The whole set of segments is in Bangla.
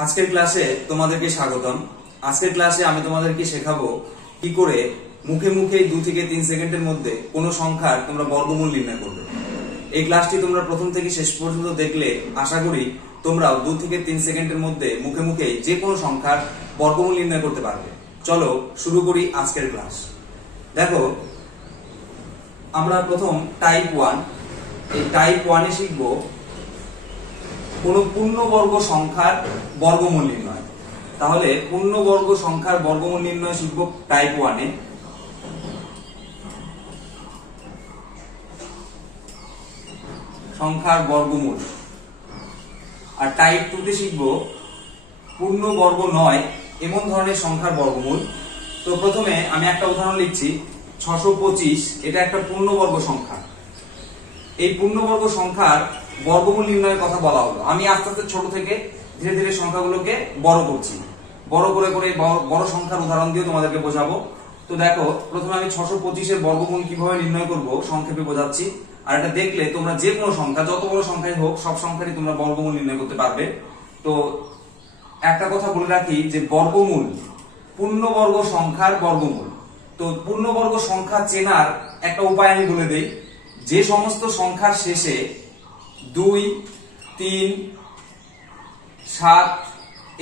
আজকের ক্লাসে তোমাদেরকে স্বাগতম। আজকের ক্লাসে আমি তোমাদেরকে শেখাবো কি করে মুখে মুখে 2 থেকে 3 সেকেন্ডের মধ্যে কোনো সংখ্যার তোমরা বর্গমূল নির্ণয় করবে। এই ক্লাসটি তোমরা প্রথম থেকে শেষ পর্যন্ত দেখলে আশা করি তোমরাও 2 থেকে 3 সেকেন্ডের মধ্যে মুখে মুখে যে কোনো সংখ্যার বর্গমূল নির্ণয় করতে পারবে। চলো শুরু করি আজকের ক্লাস। দেখো, আমরা প্রথম টাইপ 1, এই টাইপ 1 এ শিখবো কোন পূর্ণবর্গ সংখ্যার বর্গমূল নির্ণয়। তাহলে পূর্ণবর্গ সংখ্যার বর্গমূল নির্ণয় শিখব টাইপ 1 এ। সংখ্যার বর্গমূল। আর টাইপ 2 তে শিখব পূর্ণবর্গ নয় এমন ধরনের সংখ্যার বর্গমূল। তো প্রথমে আমি একটা উদাহরণ লিখছি, 625 এটা একটা পূর্ণবর্গ সংখ্যা। এই পূর্ণবর্গ সংখ্যার বর্গমূল নির্ণয়ের কথা বলা হলো। আমি আস্তে আস্তে ছোট থেকে ধীরে ধীরে সংখ্যাগুলোকে বড় করছি, বড় করে করে বড় সংখ্যার উদাহরণ দিয়ে তোমাদেরকে বোঝাবো। তো দেখো, প্রথমে আমি 625 এর বর্গমূল কিভাবে নির্ণয় করব সংক্ষেপে বোঝাচ্ছি। আর এটা দেখলে তোমরা যে কোনো সংখ্যা, যত বড় সংখ্যাই হোক, সব সংখ্যারই তোমরা বর্গমূল নির্ণয় করতে পারবে। তো একটা কথা বলে রাখি যে বর্গমূল পূর্ণবর্গ সংখ্যার বর্গমূল। তো পূর্ণবর্গ সংখ্যা চেনার একটা উপায় আমি বলে দেই। যে সমস্ত সংখ্যার শেষে 2, 3, 7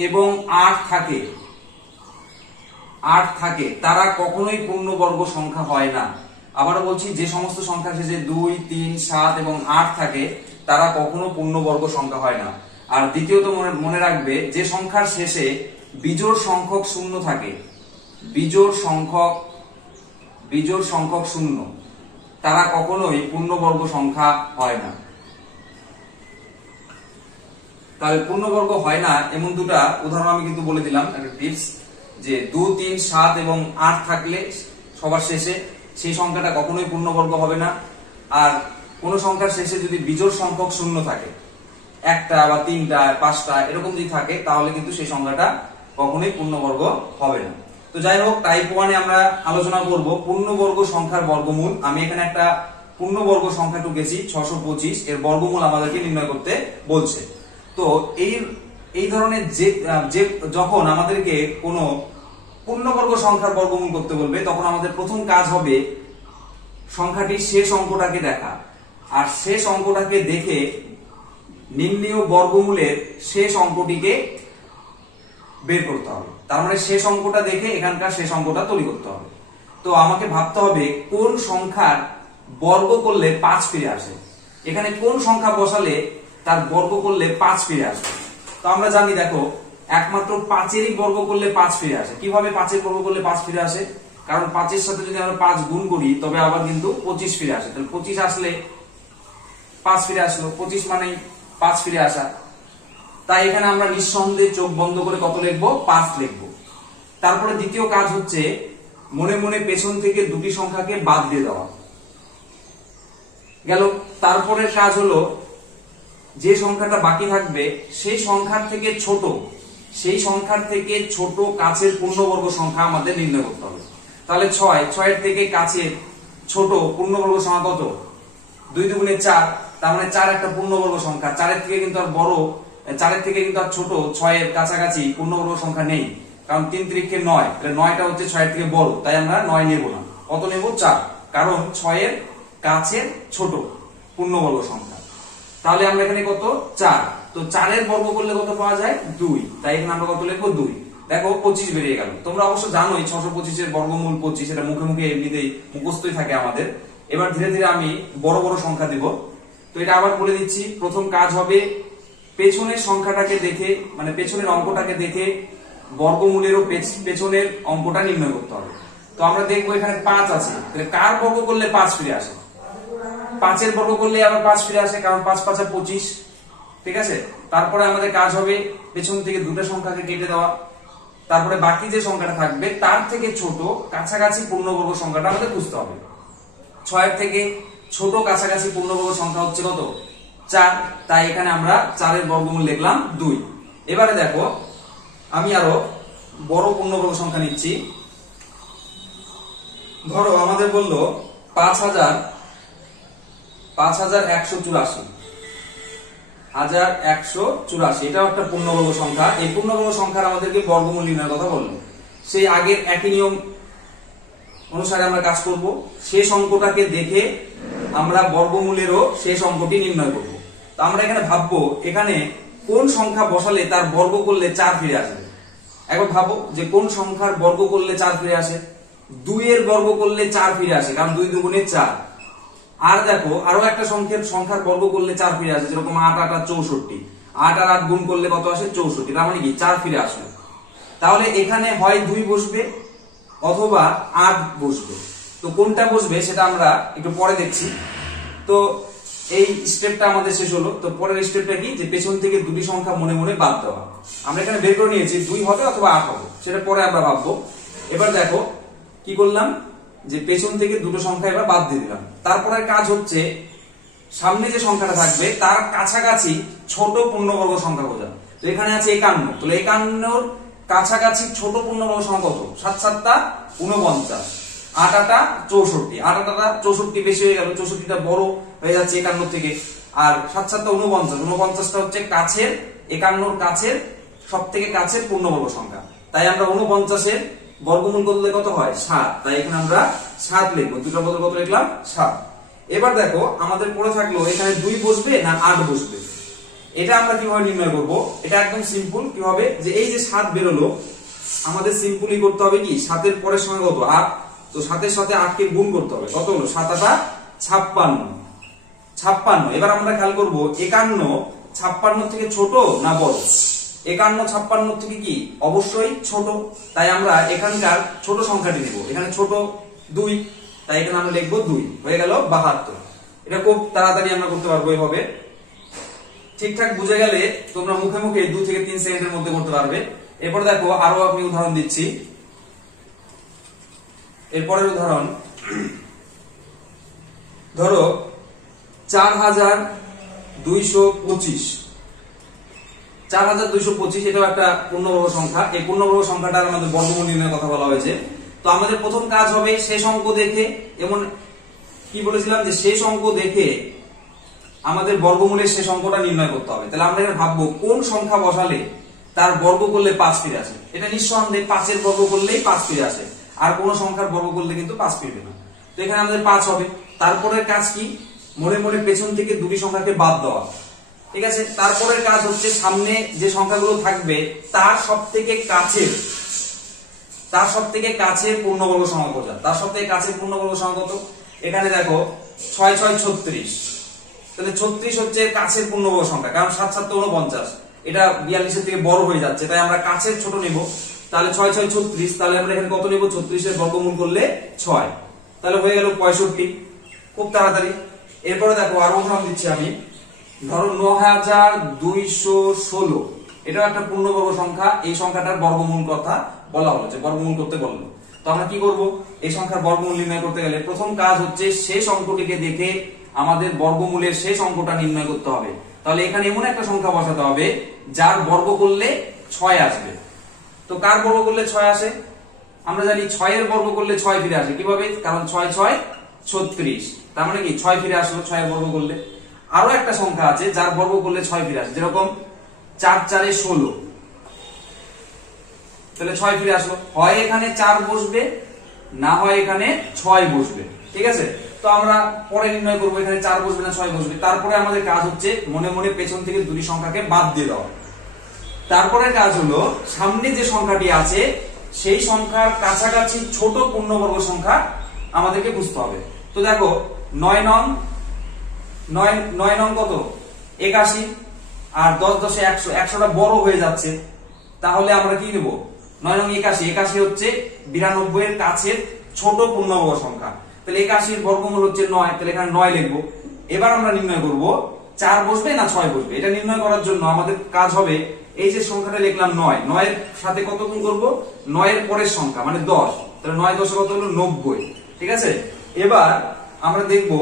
এবং 8 থাকে তারা কখনোই পূর্ণবর্গ সংখ্যা হয় না। আবারও বলছি, যে সমস্ত সংখ্যার শেষে 2, 3, 7 এবং 8 থাকে তারা কখনো পূর্ণবর্গ সংখ্যা হয় না। আর দ্বিতীয়ত মনে রাখবে, যে সংখ্যার শেষে বিজোড় সংখ্যক শূন্য থাকে, বিজোড় সংখ্যক শূন্য, তারা কখনোই পূর্ণবর্গ সংখ্যা হয় না। তাহলে পূর্ণবর্গ হয় না এমন দুটা উদাহরণ আমি কিন্তু বলে দিলাম, একটা টিপস, যে 2, 3, 7 এবং 8 থাকলে সবার শেষে সেই সংখ্যাটা কখনোই পূর্ণবর্গ হবে না। আর কোন সংখ্যার শেষে যদি বিজোড় সংখ্যক শূন্য থাকে, 1টা বা 3টা 5টা এরকম যদি থাকে, তাহলে কিন্তু সেই সংখ্যাটা কখনোই পূর্ণবর্গ হবে না। তো যাই হোক, টাইপ 1 এ আমরা আলোচনা করব পূর্ণবর্গ সংখ্যার বর্গমূল। আমি এখানে একটা পূর্ণবর্গ সংখ্যা টুকেছি 625, এর বর্গমূল আমাদেরকে নির্ণয় করতে বলছে। তো এই ধরনের যে যখন আমাদেরকে কোনো পূর্ণবর্গ সংখ্যার বর্গমূল করতে বলবে, তখন আমাদের প্রথম কাজ হবে সংখ্যাটির শেষ অঙ্কটাকে দেখা। আর শেষ অঙ্কটাকে দেখে নির্ণেয় বর্গমূলের শেষ অঙ্কটিকে বের করতে হবে। তার মানে শেষ অঙ্কটা দেখে এখানকার শেষ অঙ্কটা তৈরি করতে হবে। তো আমাকে ভাবতে হবে কোন সংখ্যার বর্গ করলে 5 ফিরে আসে। এখানে কোন সংখ্যা বসালে তার বর্গ করলে 5 ফিরে আসে। তো আমরা জানি, দেখো, একমাত্র 5-এরই বর্গ করলে 5 ফিরে আসে। কিভাবে 5-এর বর্গ করলে 5 ফিরে আসে? কারণ 5-এর সাথে যদি আমরা 5 গুণ করি, তবে আবার কিন্তু 25 ফিরে আসে। তাহলে 25 আসলে 5 ফিরে আসলো, 25 মানেই 5 ফিরে আসা। তাই এখানে আমরা নিঃসন্দেহে চোখ বন্ধ করে কত লিখবো? 5 লিখবো। তারপরে দ্বিতীয় কাজ হচ্ছে মনে মনে পেছন থেকে দুটি সংখ্যাকে বাদ দিয়ে দেওয়া গেল। তারপরে কাজ হলো যে সংখ্যাটা বাকি থাকবে সেই সংখ্যার থেকে ছোট কাছের পূর্ণবর্গ সংখ্যা আমাদের নির্ণয় করতে হবে। তাহলে 6 থেকে কাছের ছোট পূর্ণবর্গ সংখ্যা কত? 2 দুগুণে 4, তার মানে 4 একটা পূর্ণবর্গ সংখ্যা। 4-এর থেকে কিন্তু আর ছোট 6-এর কাছাকাছি পূর্ণবর্গ সংখ্যা নেই, কারণ 3 3 9, তাহলে 9টা হচ্ছে 6-এর থেকে বড়, তাই আমরা 9 নেব না। কত নেব? 4, কারণ 6-এর কাছের ছোট পূর্ণবর্গ সংখ্যা। তাহলে আমরা এখানে কত? 4। তো 4-এর বর্গ করলে কত পাওয়া যায়? 2, তাই এখানে আমরা কত লিখবো? 2। দেখো 25 বেরিয়ে গেল। তোমরা অবশ্য জানোই 625 এর বর্গমূল 25, এটা মুখে মুখে এমনিতেই মুখস্থই থাকে আমাদের। এবার ধীরে ধীরে আমি বড় বড় সংখ্যা দেব। তো এটা আবার বলে দিচ্ছি, প্রথম কাজ হবে পেছনের সংখ্যাটাকে দেখে, মানে পেছনের অঙ্কটাকে দেখে বর্গমূলেরও পেছনের অঙ্কটা নির্ণয় করতে হবে। তো আমরা দেখবো এখানে 5 আছে, তাহলে কার বর্গ করলে 5 ফিরে আসে? 5-এর বর্গ করলে আবার 5 ফিরে আসে, কারণ 5 5 25। ঠিক আছে, তারপরে আমাদের কাজ হবে পেছন থেকে দুটো সংখ্যাকে কেটে দেওয়া। তারপরে বাকি যে সংখ্যাটা থাকবে তার থেকে ছোট কাছাকাছি পূর্ণবর্গ সংখ্যাটা আমাদের বুঝতে হবে। 6-এর থেকে ছোট কাছাকাছি পূর্ণবর্গ সংখ্যা হচ্ছে কত? 4, তাই এখানে আমরা 4-এর বর্গমূল লিখলাম 2। এবারে দেখো, আমি আরো বড় পূর্ণবর্গ সংখ্যা নিচ্ছি। ধরো আমাদের বললো 5184। 1184, এটাও একটা পূর্ণবর্গ সংখ্যা। এই পূর্ণবর্গ সংখ্যার আমাদেরকে বর্গমূল নির্ণয়ের কথা বললো। সেই আগের একই নিয়ম অনুসারে আমরা কাজ করব। শেষ অঙ্কটাকে দেখে আমরা বর্গমূলেরও শেষ অঙ্কটি নির্ণয় করব। তো আমরা এখানে ভাববো এখানে কোন সংখ্যা বসালে তার বর্গ করলে 4 ফিরে আসবে। এখন ভাবো যে কোন সংখ্যার বর্গ করলে 4 ফিরে আসে। 2 এর বর্গ করলে 4 ফিরে আসে, কারণ 2 দুগুণে 4। আর দেখো আরো একটা সংখ্যার বর্গ করলে 4 ফিরে আসে, যেরকম 8 8 64। 8 আর 8 গুণ করলে কত আসে? 64। তার মানে কি 4 ফিরে আসে। তাহলে এখানে হয় 2 বসবে অথবা 8 বসবে। তো কোনটা বসবে সেটা আমরা একটু পরে দেখছি। তো এই স্টেপটা আমাদের শেষ হলো। তো পরের স্টেপটা কি, যে পেছন থেকে দুটি সংখ্যা মনে মনে বাদ দেওয়া। আমরা এখানে বের করে নিয়েছি 2 হবে অথবা 8 হবে, সেটা পরে আমরা ভাববো। এবার দেখো কি করলাম, যে পেছন থেকে দুটো সংখ্যা এবার বাদ দিয়ে দিলাম। তারপরের কাজ হচ্ছে সামনে যে সংখ্যাটা থাকবে তার কাছাকাছি ছোট পূর্ণবর্গ সংখ্যা খোঁজা। তো এখানে আছে 51, তাহলে 51 কাছাকাছি ছোট পূর্ণবর্গ সংখ্যা কত? 7 7 49, 8 8 64। 8 8 64 বেশি হয়ে গেল, 64টা বড় হয়ে যাচ্ছে 51 থেকে। আর 7 7 49, 49টা হচ্ছে কাছের 51 কাছের সব থেকে কাছের পূর্ণবর্গ সংখ্যা। তাই আমরা 49 এর বর্গমূল করলে কত হয়? 7। তাই এখানে আমরা 7 লিখবো। দুটো বদল কত লিখলাম? 7। এবার দেখো আমাদের পড়ে থাকলো এখানে 2 বসবে না 8 বসবে। এটা আমরা কিভাবে নির্ণয় করব? এটা একদম সিম্পল। কিভাবে, যে এই যে 7 বেরোলো, আমাদের সিম্পলি করতে হবে কি, 7 এর পরের সংখ্যা কত? 8। তো 7 এর সাথে 8 কে গুণ করতে হবে। কত হলো? 7 8 56। এবার আমরা খেয়াল করব 51 56 থেকে ছোট না বড়? 51 56 থেকে কি অবশ্যই ছোট। তাই আমরা এখানকার ছোট সংখ্যাটি নেব। এখানে ছোট 2, তাই এখানে আমরা লিখবো 2। হয়ে গেল 72। এটা খুব তাড়াতাড়ি আমরা করতে পারবো এভাবে। ঠিকঠাক বুঝে গেলে তোমরা মুখে মুখে 2 থেকে 3 সেকেন্ডের মধ্যে করতে পারবে। এরপর দেখো আরো আমি উদাহরণ দিচ্ছি। এরপরের উদাহরণ ধরো 4225। 4225 এটাও একটা পূর্ণবর্গ সংখ্যা। এই পূর্ণবর্গ সংখ্যাটার আমাদের বর্গমূল নির্ণয়ের কথা বলা হয়েছে। তো আমাদের প্রথম কাজ হবে শেষ অঙ্ক দেখে, এমন কি বলেছিলাম যে শেষ অঙ্ক দেখে আমাদের বর্গমূলের শেষ অঙ্কটা নির্ণয় করতে হবে। তাহলে আমরা এখানে ভাববো কোন সংখ্যা বসালে তার বর্গ করলে 5 ফিরে আসে। এটা নিঃসন্দেহে 5 এর বর্গ করলেই 5 ফিরে আসে, আর কোন সংখ্যার বর্গ করলে কিন্তু 5 ফিরবে না। তো এখানে আমাদের 5 হবে। তারপরের কাজ কি, মনে মনে পেছন থেকে দুটি সংখ্যাকে বাদ দেওয়া। ঠিক আছে। তারপরের কাজ হচ্ছে সামনে যে সংখ্যাগুলো থাকবে তার সব থেকে কাছের পূর্ণবর্গ সংখ্যা খোঁজা। তার সব থেকে কাছের পূর্ণবর্গ সংখ্যা কত? এখানে দেখো 6 6 36। তাহলে 36 হচ্ছে কাছের পূর্ণবর্গ সংখ্যা, কারণ 7 7 49, এটা 42 এর থেকে বড় হয়ে যাচ্ছে, তাই আমরা কাছের ছোট নেব। তাহলে 6 6 36। তাহলে আমরা এখানে কত নেব? 36 এর বর্গমূল করলে 6। তাহলে হয়ে গেল 65। খুব তাড়াতাড়ি। এরপরে দেখো আরো উদাহরণ দিচ্ছি আমি। ধরো 9216, এটা একটা পূর্ণবর্গ সংখ্যা। এই সংখ্যাটার বর্গমূল কথা বলা হলো, যে বর্গমূল করতে বললো। তো আমরা কি করব? এই সংখ্যার বর্গমূল নির্ণয় করতে গেলে প্রথম কাজ হচ্ছে শেষ অঙ্কটিকে দেখে আমাদের বর্গমূলের শেষ অঙ্কটা নির্ণয় করতে হবে। তাহলে এখানে এমন একটা সংখ্যা বসাতে হবে যার বর্গ করলে 6 আসবে। তো কার বর্গ করলে 6 আসে? আমরা জানি 6 এর বর্গ করলে 6 ফিরে আসে। কিভাবে? কারণ 6 6 36। তার মানে কি 6 ফিরে আসলো 6 এর বর্গ করলে। আরো একটা সংখ্যা আছে যার বর্গ করলে 6 ফিরে আসে, যেরকম 4 4 16। তাহলে 6 ফিরে আসলো। হয় এখানে 4 বসবে, না হয় এখানে 6 বসবে। ঠিক আছে। তো আমরা পরে নির্ণয় করবো এখানে 4 বসবে না 6 বসবে। তারপরে আমাদের কাজ হচ্ছে মনে মনে পেছন থেকে দুটি সংখ্যাকে বাদ দিয়ে দেওয়া। তারপরে কাজ হলো সামনে যে সংখ্যাটি আছে সেই সংখ্যার কাছাকাছি ছোট পূর্ণবর্গ সংখ্যা আমাদেরকে বুঝতে হবে। তো দেখো 9 9 কত? 81। আর 10 10 100, 100টা বড় হয়ে যাচ্ছে। তাহলে আমরা কি নেব? 9 9 81। 81 হচ্ছে 92 এর কাছের ছোট পূর্ণবর্গ সংখ্যা। তাহলে 81 এর বর্গমূল হচ্ছে 9। তাহলে এখানে 9 লিখবো। এবার আমরা নির্ণয় করব 4 বসবে না 6 বসবে। এটা নির্ণয় করার জন্য আমাদের কাজ হবে এই যে সংখ্যাটা লিখলাম 9, 9 এর সাথে কত গুণ করব? 9 এর পরের সংখ্যা মানে 10। তাহলে 9 10 কত হলো? 90। ঠিক আছে। এবার আমরা দেখব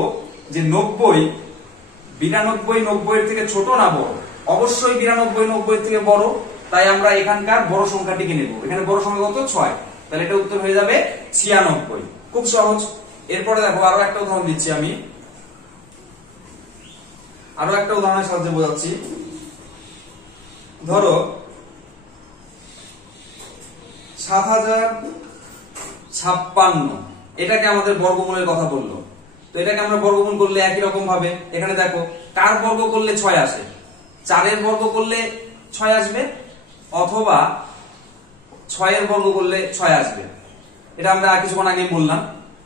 যে 90 92 90 এর থেকে ছোট না বড়? অবশ্যই 92 90 এর থেকে বড়। তাই আমরা এখানকার বড় সংখ্যাটিকে নেব। এখানে বড় সংখ্যা কত? 6। তাহলে এটা উত্তর হয়ে যাবে 96। খুব সহজ। এরপরে দেখো আরো একটা উদাহরণ দিচ্ছি আমি। আরো একটা উদাহরণের সাহায্যে বোঝাচ্ছি। ধরো 7056, এটাকে আমাদের বর্গমূলের কথা বললো। তো এটাকে আমরা বর্গমূল করলে একই রকম ভাবে এখানে দেখো কার বর্গ করলে 6 আসে, 4 এর বর্গ করলে 6 আসবে অথবা 6 এর বর্গ করলে 6 আসবে। এটা আমরা কিছুক্ষণ আগে বললাম।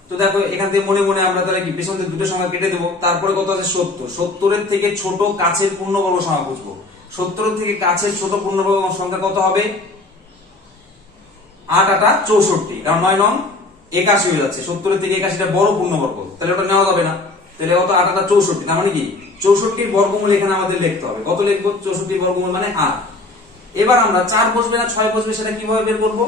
তো দেখো এখান থেকে মনে মনে আমরা তাহলে কি পেছন থেকে দুটো সংখ্যা কেটে দেবো। তারপরে কত আছে 70, 70 এর থেকে ছোট কাছের পূর্ণবর্গ সংখ্যা খুঁজবো। 70 এর থেকে কাছের ছোট পূর্ণবর্গ সংখ্যা কত হবে? 8 8 64, কারণ 9 9 81 হয়ে যাচ্ছে। 70 এর থেকে 81টা বড় পূর্ণবর্গ, তাহলে ওটা নেওয়া যাবে না। তাহলে কত 8 8 64, তার মানে কি 64 বর্গমূল এখানে আমাদের লিখতে হবে। কত লিখবো? 64 বর্গমূল মানে 8। এবার আমরা 4 বসবে না 6 বসবে সেটা কিভাবে বের করবো?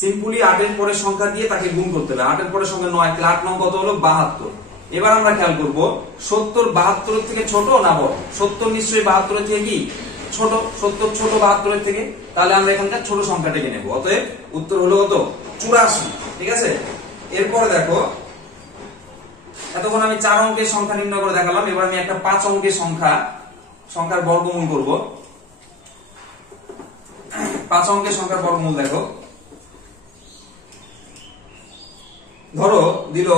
সিম্পলি 8 এর পরের সংখ্যা দিয়ে তাকে গুণ করতে হবে। 8 এর পরের সংখ্যা 9, তাহলে 8 9 কত হলো? 72। এবার আমরা খেয়াল করব 70 72 এর থেকে ছোট না বড়? 70 নিশ্চয়ই 72 এর থেকে কি ছোট। 70 ছোট 72 এর থেকে, তাহলে আমরা এখানকার ছোট সংখ্যাটাকে নেব। অতএব উত্তর হলো কত? 84। ঠিক আছে। এরপরে দেখো এতক্ষণ আমি 4 অঙ্কের সংখ্যা নির্ণয় করে দেখালাম। এবার আমি একটা 5 অঙ্কের সংখ্যার বর্গমূল করব। 5 অঙ্কের সংখ্যার বর্গমূল দেখো। ধরো দিল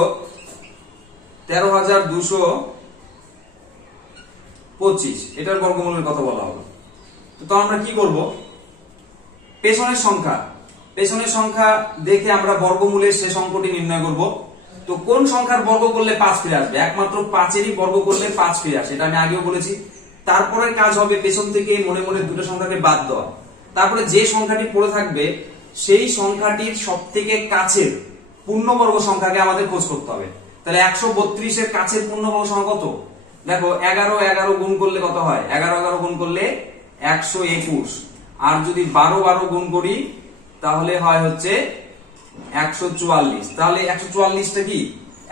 13225, এটার বর্গমূলের কথা বলা হবে। তো আমরা কি করব? পেছনের সংখ্যা দেখে আমরা বর্গমূলের শেষ অঙ্কটি নির্ণয় করব। তো কোন সংখ্যার বর্গ করলে 5 ফিরে আসবে? একমাত্র 5 এরই বর্গ করলে 5 ফিরে আসে, এটা আমি আগেও বলেছি। তারপরের কাজ হবে পেছন থেকে মনে মনে দুটো সংখ্যাকে বাদ দেওয়া। তারপরে যে সংখ্যাটি পড়ে থাকবে সেই সংখ্যাটির সবথেকে কাছের পূর্ণবর্গ সংখ্যাকে আমাদের খোঁজ করতে হবে। তাহলে 132 এর কাছের পূর্ণবর্গ সংখ্যা কত? দেখো 11 11 গুণ করলে কত হয়? 11 11 গুণ করলে 121, আর যদি 12 12 গুণ করি তাহলে হয় হচ্ছে 144। তাহলে 144টা কি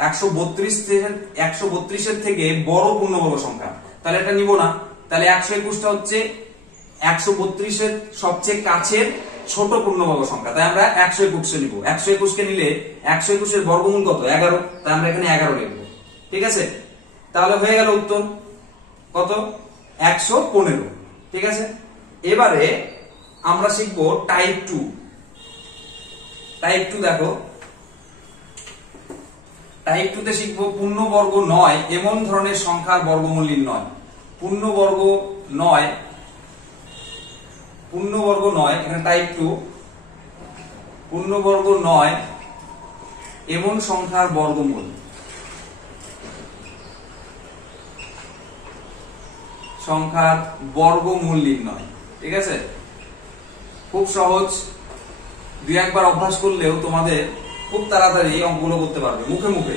132 এর থেকে বড় পূর্ণবর্গ সংখ্যা, তাহলে এটা নিব না। তাহলে 121টা হচ্ছে 132 এর সবচেয়ে কাছের ছোট পূর্ণবর্গ সংখ্যা, তাই আমরা 121 নিব। 121 কে নিলে 121 এর বর্গমূল কত? 11, তাই আমরা এখানে 11 লিখব। ঠিক আছে, তাহলে হয়ে গেল উত্তর কত? 115। ঠিক আছে। এবারে আমরা শিখবো টাইপ 2। টাইপ 2 দেখো, টাইপ 2 তে শিখবো পূর্ণবর্গ নয় এমন ধরনের সংখ্যার বর্গমূল নির্ণয়। পূর্ণবর্গ নয়, এখানে টাইপ 2, পূর্ণবর্গ নয় এমন সংখ্যার বর্গমূল। নির্ণয়। ঠিক আছে, খুব সহজ। 2 একবার অভ্যাস করলেও তোমাদের খুব তাড়াতাড়ি অঙ্কগুলো করতে পারবে মুখে মুখে,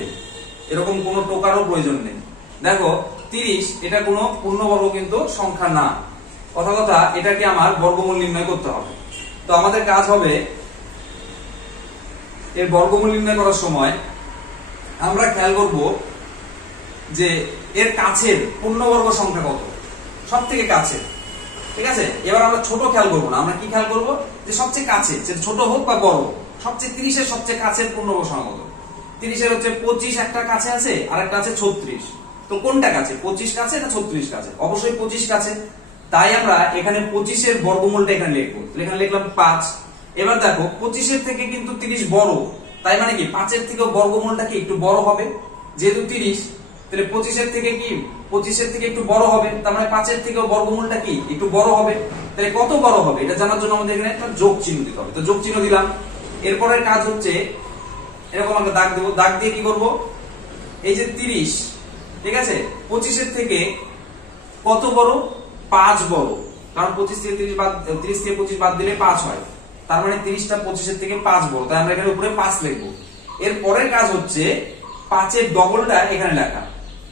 এরকম কোনো টোকারও প্রয়োজন নেই। দেখো 30, এটা কোনো পূর্ণবর্গ কিন্তু সংখ্যা না, কথা এটাকে আমার বর্গমূল নির্ণয় করতে হবে। তো আমাদের কাজ হবে এর বর্গমূল নির্ণয় করার সময় আমরা খেয়াল করব যে এর কাছের পূর্ণবর্গ সংখ্যা কত, সব থেকে কাছে। ঠিক আছে, এবার আমরা ছোট খেয়াল করবো না, আমরা কি খেয়াল করব যে সবচেয়ে কাছে, ছোট হোক বা বড়, সবচেয়ে 30 এর সবচেয়ে কাছের পূর্ণবর্গ সংখ্যা কত? 30 এর হচ্ছে 25 একটা কাছে আছে, আর একটা আছে 36। তো কোনটা কাছে? 25 কাছে না 36 কাছে? অবশ্যই 25 কাছে। তাই আমরা এখানে 25 এর বর্গমূলটা এখানে লিখবো। এখানে লিখলাম 5। এবার দেখো 25 এর থেকে কিন্তু 30 বড়, তাই মানে কি 5 এর থেকে বর্গমূলটা কি একটু বড় হবে। যেহেতু 30, তাহলে 25 এর থেকে একটু বড় হবে, তার মানে 5 এর থেকেও বর্গমূলটা কি একটু বড় হবে। তাহলে কত বড় হবে এটা জানার জন্য আমাদের এখানে একটা যোগ চিহ্ন দিতে হবে। তো যোগ চিহ্ন দিলাম। এরপরের কাজ হচ্ছে এরকম একটা দাগ দেব। দাগ দিয়ে কি করব? এই যে 30, ঠিক আছে, 25 এর থেকে কত বড়? 5 বড়, কারণ 25 থেকে 25 বাদ দিলে 5 হয়, তার মানে 30টা 25 এর থেকে 5 বড়, তাই আমরা এখানে উপরে 5 লিখবো। এর পরের কাজ হচ্ছে 5 এর ডবলটা এখানে লেখা।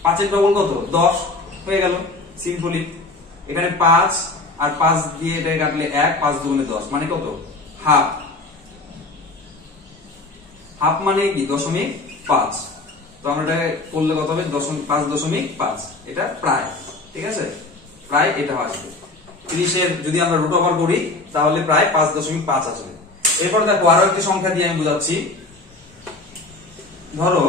5 এর ডবল কত? 10 হয়ে গেল সিম্পলি। এখানে 5 আর 5 দিয়ে এটা কাটলে 1, 5 দুগুণে 10, মানে কত? হাফ। হাফ মানে কি 0.5। তো আমরা এটা করলে কত হবে? 5.5, এটা প্রায়। ঠিক আছে, প্রায় এটা আসবে। 30 এর যদি আমরা রুট ওভার করি তাহলে প্রায় 5.5 আসবে। এরপর দেখো আরো একটি সংখ্যা দিয়ে আমি বোঝাচ্ছি। ধরো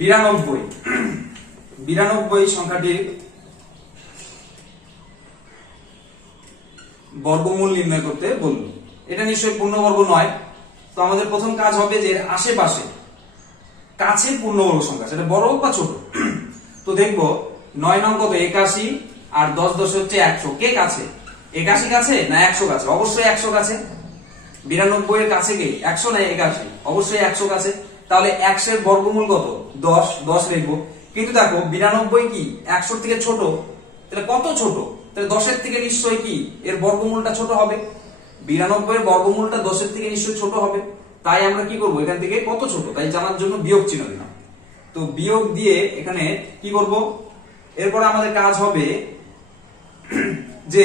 92 সংখ্যাটির বর্গমূল নির্ণয় করতে বললো। এটা নিশ্চয়ই পূর্ণবর্গ নয়। তো আমাদের প্রথম কাজ হবে যে আশেপাশে কাছের পূর্ণবর্গ সংখ্যা, সেটা বড় হোক বা ছোট। তো দেখবো 9 নং কত 81 আর 10 10 হচ্ছে 100। কে কাছে? 81 কাছে না 100 কাছে? অবশ্যই 100 কাছে। 92 এর কাছে কে 100 না 81? অবশ্যই 100 কাছে। তাহলে 100 এর বর্গমূল কত? 10, 10 লিখবো। কিন্তু দেখো 92 কি 100 থেকে ছোট? তাহলে কত ছোট? তাহলে 10 এর থেকে নিশ্চয়ই কি এর বর্গমূলটা ছোট হবে। 92 এর বর্গমূলটা 10 এর থেকে নিশ্চয়ই ছোট হবে। তাই আমরা কি করব, এখান থেকে কত ছোট তাই জানার জন্য বিয়োগ চিহ্ন দিলাম। তো বিয়োগ দিয়ে এখানে কি করব, এরপর আমাদের কাজ হবে যে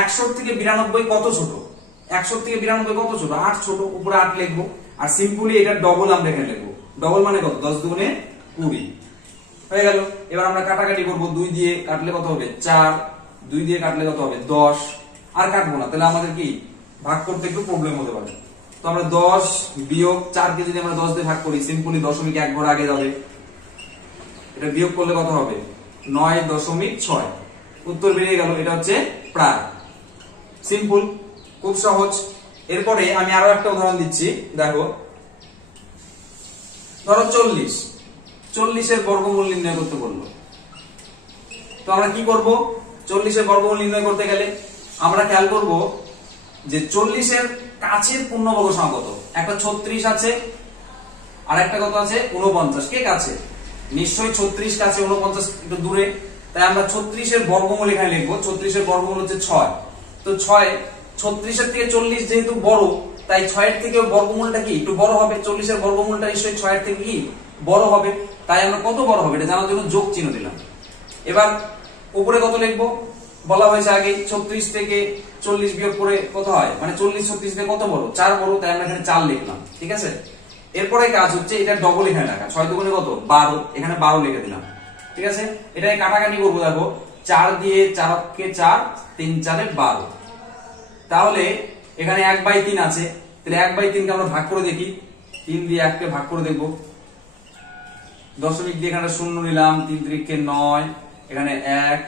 100 থেকে 92 কত ছোট? 100 থেকে 92 কত ছোট? 8 ছোট। উপরে 8 লিখবো। আর সিম্পলি এটা ডবল আমরা এখানে লিখবো। ডবল মানে কত? 10 দুগুণে 20 হয়ে গেল। এবার আমরা কাটাকাটি করব। 2 দিয়ে কাটলে কত হবে? 4। 2 দিয়ে কাটলে কত হবে? 10। আর কাটবো না, তাহলে আমাদের কি ভাগ করতে একটু প্রবলেম হতে পারে। তো আমরা 10 বিয়োগ 4 কে যদি আমরা 10 দিয়ে ভাগ করি, সিম্পলি দশমিক 1 ঘর আগে যাবে। এটা বিয়োগ করলে কত হবে? 9.6। উত্তর বেরিয়ে গেল। এটা হচ্ছে প্রায়। সিম্পল, খুব সহজ। এরপরে আমি আরো একটা উদাহরণ দিচ্ছি, দেখো। ধরো 40 এর বর্গমূল নির্ণয় করতে বললো। তো আমরা কি করব? 40 এর বর্গমূল নির্ণয় করতে গেলে আমরা খেয়াল করব যে 40 এর কাছের পূর্ণবর্গ সংখ্যা কত। একটা 36 আছে আর একটা কত আছে? 49। কে কাছে? নিশ্চয়ই 36 কাছে, 49 একটু দূরে। তাই আমরা 36 এর বর্গমূল এখানে লিখবো। 36 এর বর্গমূল হচ্ছে 6। তো 36 এর থেকে 40 যেহেতু বড়, তাই 6 এর থেকে বর্গমূলটা কি একটু বড় হবে। 40 এর বর্গমূলটা নিশ্চয়ই 6 এর থেকে কি বড় হবে। তাই আমরা কত বড় হবে এটা জানার জন্য যোগ চিহ্ন দিলাম। এবার উপরে কত লিখবো? বলা হয়েছে আগে 36 থেকে 40 বিয়োগ করে কত হয়, মানে 40 36 থেকে কত বড়? 4 বড়। তাই আমরা এখানে 4 লিখলাম। ঠিক আছে। এরপরে কাজ হচ্ছে এটা ডবল এখানে লেখা। 6 দুগুণে কত? 12। এখানে 12 লিখে দিলাম। ঠিক আছে। এটাকে কাটাকাটি করবো। দেখো 4 দিয়ে 4 কে 4, 3 4 12। তাহলে এখানে 1/3 আছে। তাহলে 1/3 কে আমরা ভাগ করে দেখি। 3 দিয়ে 1 কে ভাগ করে দেখবো। দশমিক দিয়ে এখানে 0 নিলাম। 3 3 কে 9, এখানে 1,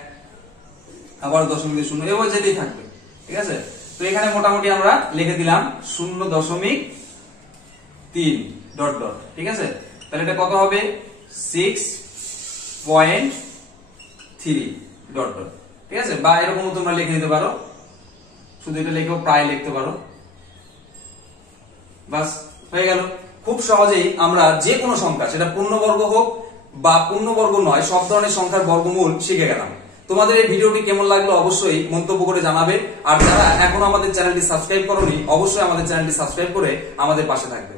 আবার দশমিক দিয়ে 0, এভাবে যেতেই থাকবে। ঠিক আছে। তো এখানে মোটামুটি আমরা লিখে দিলাম 0.3 ডট ডট। ঠিক আছে। তাহলে এটা কত হবে? 6.3 ডট ডট। ঠিক আছে। বা এরকম তোমরা লিখে দিতে পারো, শুধু এটা লিখেও প্রায় লিখতে পারো। বাস হয়ে গেল। খুব সহজেই আমরা যে কোনো সংখ্যা, সেটা পূর্ণবর্গ হোক বা পূর্ণবর্গ নয়, সব ধরনের সংখ্যার বর্গমূল শিখে গেলাম। তোমাদের এই ভিডিওটি কেমন লাগলো অবশ্যই মন্তব্য করে জানাবে। আর যারা এখনো আমাদের চ্যানেলটি সাবস্ক্রাইব করোনি, অবশ্যই আমাদের চ্যানেলটি সাবস্ক্রাইব করে আমাদের পাশে থাকবে।